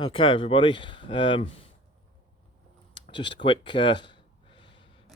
Okay everybody, just a quick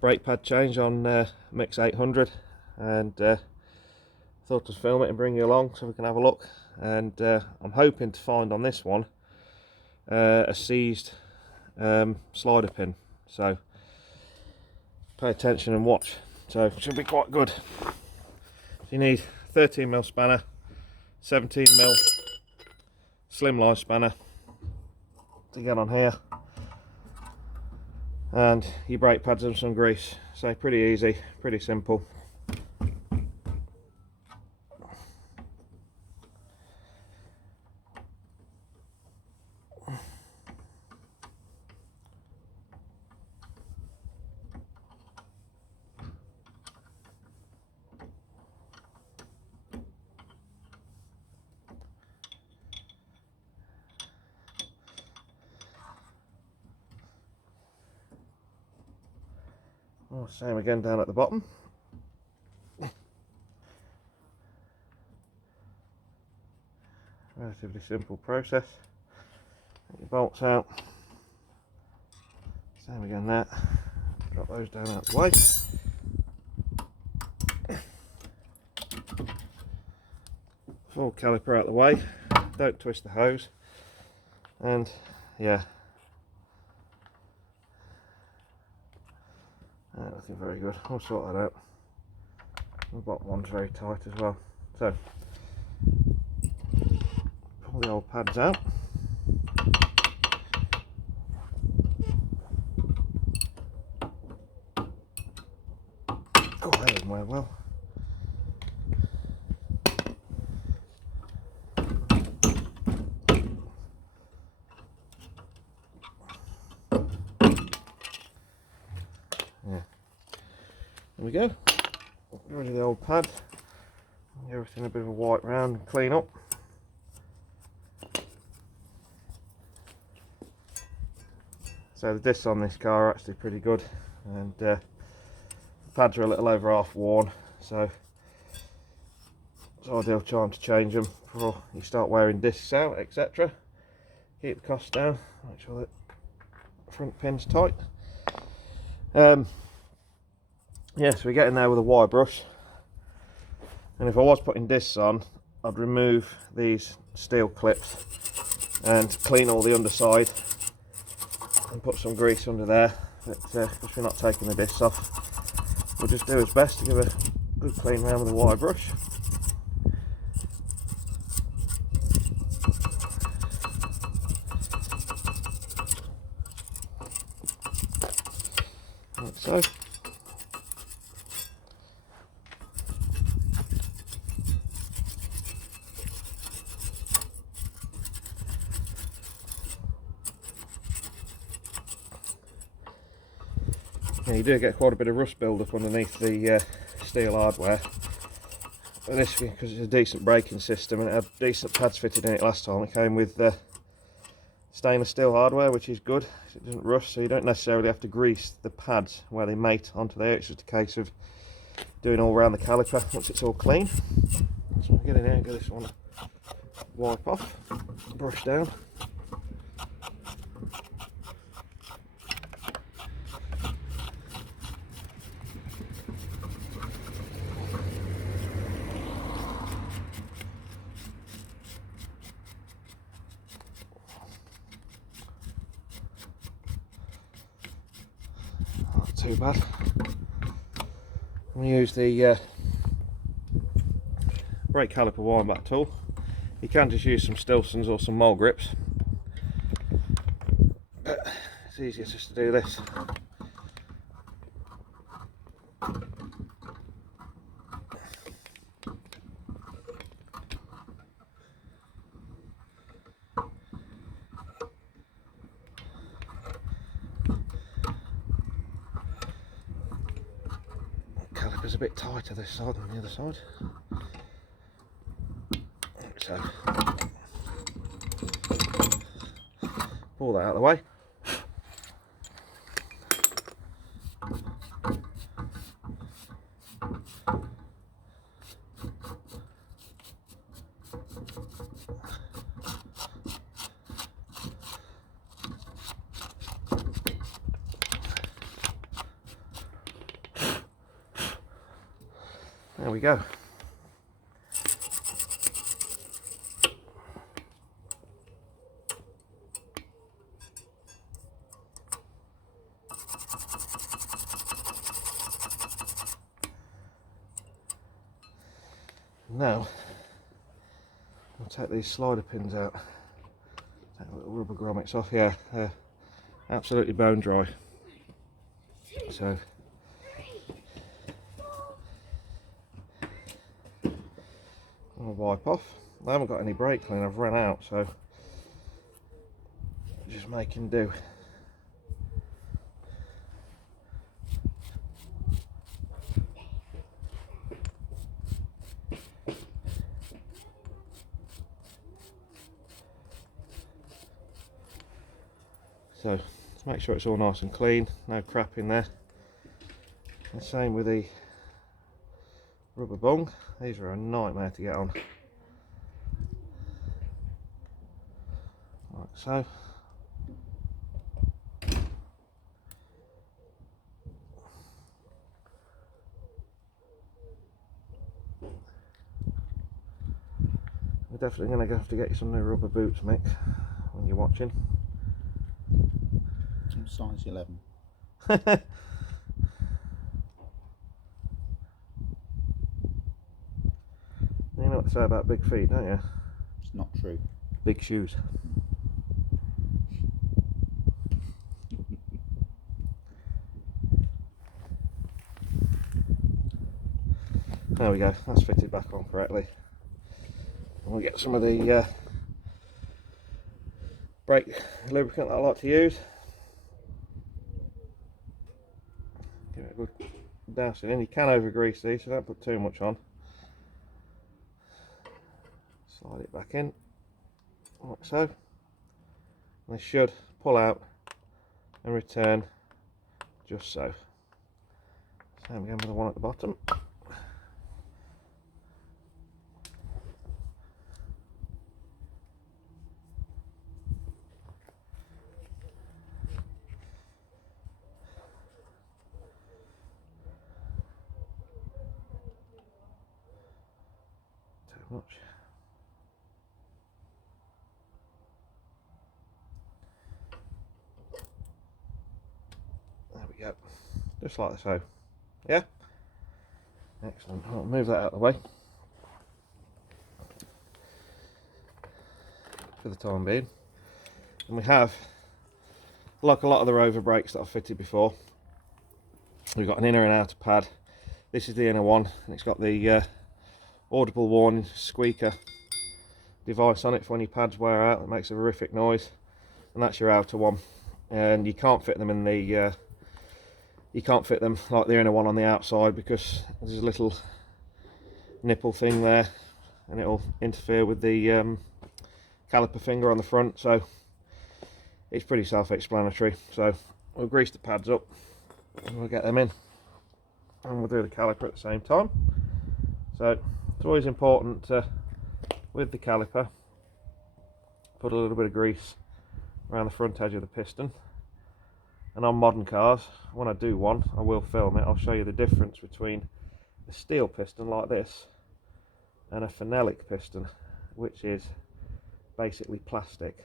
brake pad change on Mix 800, and thought I'd film it and bring you along so we can have a look. And I'm hoping to find on this one a seized slider pin, so pay attention and watch. So it should be quite good. So you need 13mm spanner, 17mm slimline spanner to get on here, and your brake pads and some grease. So pretty easy, pretty simple. Oh, same again down at the bottom. Relatively simple process. Get your bolts out. Same again there. Drop those down out the way. Full caliper out the way. Don't twist the hose. And yeah. Nothing very good. I'll sort that out. The bottom one's very tight as well. So pull the old pads out. Oh, that didn't wear well. Yeah. There we go. Get rid of the old pad. Give everything a bit of a wipe round and clean up. So the discs on this car are actually pretty good, and the pads are a little over half worn, so it's ideal time to change them before you start wearing discs out, etc. Keep the costs down, make sure that the front pin's tight. Yeah, so we get in there with a wire brush, and if I was putting discs on, I'd remove these steel clips and clean all the underside and put some grease under there, but because we're not taking the discs off, we'll just do his best to give a good clean round with a wire brush. Like so. Yeah, you do get quite a bit of rust build-up underneath the steel hardware. And this, because it's a decent braking system and it had decent pads fitted in it last time, it came with stainless steel hardware, which is good. It doesn't rust, so you don't necessarily have to grease the pads where they mate onto there. It's just a case of doing all around the caliper once it's all clean. So I'll get in here and get this one wipe off, brush down. Not too bad. I'm going to use the brake caliper wind back tool. You can just use some Stilsons or some mole grips, but it's easier just to do this. Caliper's a bit tighter this side than the other side. So pull that out of the way. There we go. Now we'll take these slider pins out. Take the little rubber grommets off. Yeah, absolutely bone dry. So I'll wipe off. I haven't got any brake clean, I've run out, so just making do. So let's make sure it's all nice and clean, no crap in there. The same with the rubber bung. These are a nightmare to get on. Like so. We're definitely going to have to get you some new rubber boots, Mick, when you're watching. I'm size 11. You know what to say about big feet, don't you? It's not true. Big shoes. There we go, that's fitted back on correctly. And we'll get some of the brake lubricant that I like to use. Give it a good dousing in. You can over grease these, so don't put too much on. Slide it back in, like so. And they should pull out and return just so. Same again with the one at the bottom. Too much. There we go, just like so. Yeah, excellent. I'll move that out of the way for the time being. And we have, like a lot of the Rover brakes that I've fitted before, we've got an inner and outer pad. This is the inner one, and it's got the audible warning squeaker device on it for when your pads wear out. It makes a horrific noise. And that's your outer one, and you can't fit them in the you can't fit them like the inner one on the outside, because there's a little nipple thing there and it'll interfere with the caliper finger on the front. So it's pretty self-explanatory. So we'll grease the pads up and we'll get them in, and we'll do the caliper at the same time. So it's always important to, with the caliper, put a little bit of grease around the front edge of the piston. And on modern cars, when I do one, I will film it, I'll show you the difference between a steel piston like this and a phenolic piston, which is basically plastic,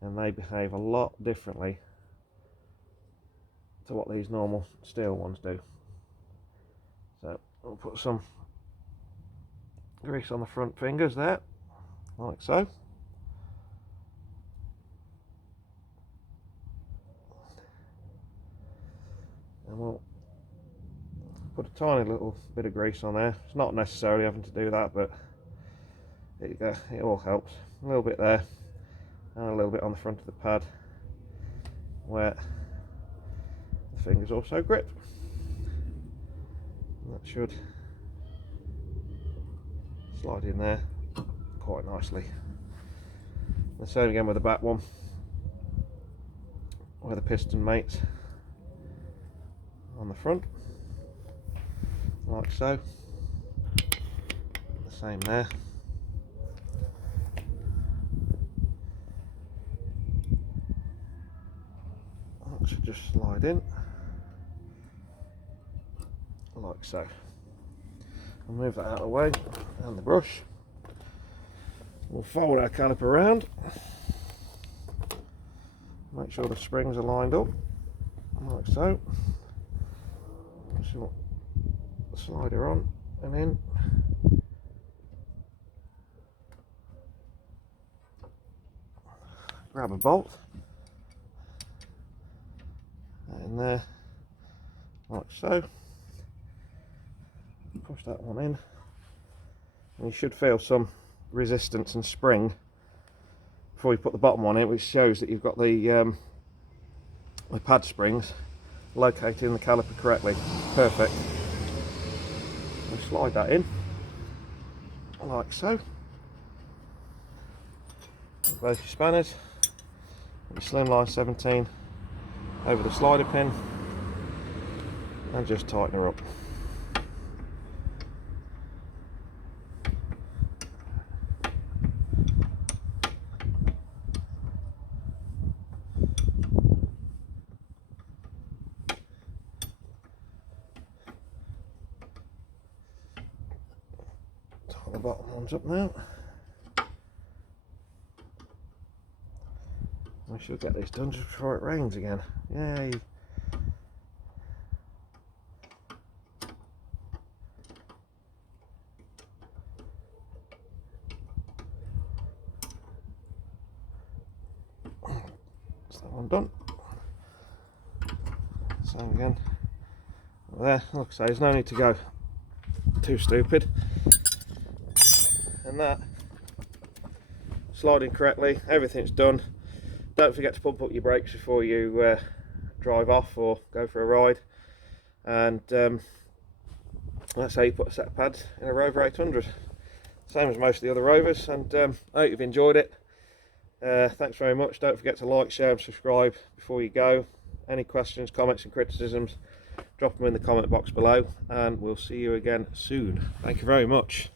and they behave a lot differently to what these normal steel ones do. So I'll put some grease on the front fingers there, like so. And we'll put a tiny little bit of grease on there. It's not necessarily having to do that, but there you go, it all helps. A little bit there, and a little bit on the front of the pad where the fingers also grip. And that should slide in there quite nicely. The same again with the back one, where the piston mates on the front, like so. The same there. That should just slide in, like so. I'll move that out of the way, and the brush. We'll fold our caliper around, make sure the springs are lined up, like so. So, slider on and in. Grab a bolt, in there, like so. Push that one in, and you should feel some resistance and spring before you put the bottom on it, which shows that you've got the pad springs located in the caliper correctly. Perfect. And slide that in like so. Both your spanners, your slimline 17 over the slider pin, and just tighten her up. Tighten the bottom ones up now. We should get this done just before it rains again. Yay! That's that one done. Same again. There, like I say, there's no need to go too stupid. And that, sliding correctly, everything's done. Don't forget to pump up your brakes before you drive off or go for a ride. And that's how you put a set of pads in a Rover 800. Same as most of the other Rovers, and I hope you've enjoyed it. Thanks very much. Don't forget to like, share and subscribe before you go. Any questions, comments and criticisms, drop them in the comment box below, and we'll see you again soon. Thank you very much.